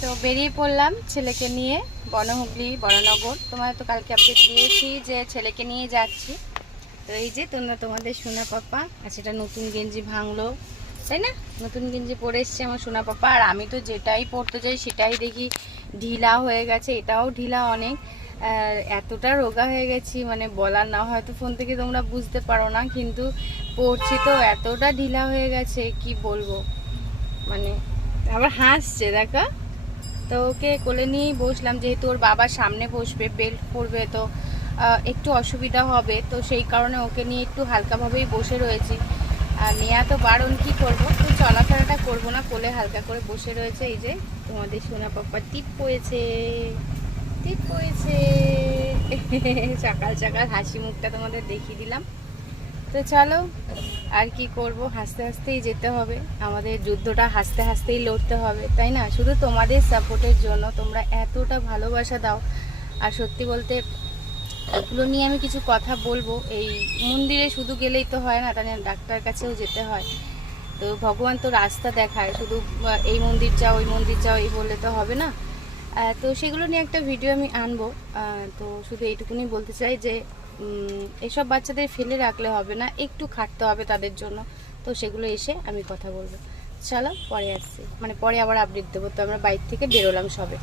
তো বেরিয়ে পড়লাম ছেলেকে নিয়ে বনহুগলি বরানগর। তোমার তো কালকে আপডেট দিয়েছি যে ছেলেকে নিয়ে যাচ্ছি। তো এই যে তোমাদের সোনা পাপা আর সেটা নতুন গেঞ্জি ভাঙলো, তাই না? নতুন গেঞ্জি পরে এসছে আমার সোনা পাপা। আর আমি তো যেটাই পরতে যাই সেটাই দেখি ঢিলা হয়ে গেছে, এটাও ঢিলা অনেক। এতটা রোগা হয়ে গেছি মানে বলার না, হয়তো ফোন থেকে তোমরা বুঝতে পারো না, কিন্তু পরছি তো এতটা ঢিলা হয়ে গেছে কি বলবো। মানে আবার হাসছে দেখা। তো ওকে কোলে নিয়েই বসলাম, যেহেতু ওর বাবার সামনে বসবে, বেল্ট পরবে, তো একটু অসুবিধা হবে, তো সেই কারণে ওকে নিয়ে একটু হালকাভাবেই বসে রয়েছি। আর নেওয়া তো বারণ, কী করবো, তো চলাফেরাটা করবো না, কোলে হালকা করে বসে রয়েছে। এই যে তোমাদের সোনা পাপ্পা টিপ পড়েছে, টিপ পড়েছে। সকাল সকাল হাসি মুখটা তোমাদের দেখিয়ে দিলাম। তো চলো, আর কি করব, হাসতে হাসতেই যেতে হবে, আমাদের যুদ্ধটা হাসতে হাসতেই লড়তে হবে, তাই না? শুধু তোমাদের সাপোর্টের জন্য, তোমরা এতটা ভালোবাসা দাও। আর সত্যি বলতে এগুলো নিয়ে আমি কিছু কথা বলবো, এই মন্দিরে শুধু গেলেই তো হয় না, তাই না, ডাক্তার কাছেও যেতে হয়। তো ভগবান তো রাস্তা দেখায়, শুধু এই মন্দির যাও ওই মন্দির যাও এই বললে তো হবে না। তো সেগুলো নিয়ে একটা ভিডিও আমি আনবো। তো শুধু এইটুকুনি বলতে চাই যে এসব বাচ্চাদের ফেলে রাখলে হবে না, একটু খাটতে হবে তাদের জন্য। তো সেগুলো এসে আমি কথা বলবো। চলো পরে আসছি, মানে পরে আবার আপডেট দেবো। তো আমরা বাইরে থেকে বেরোলাম সবে।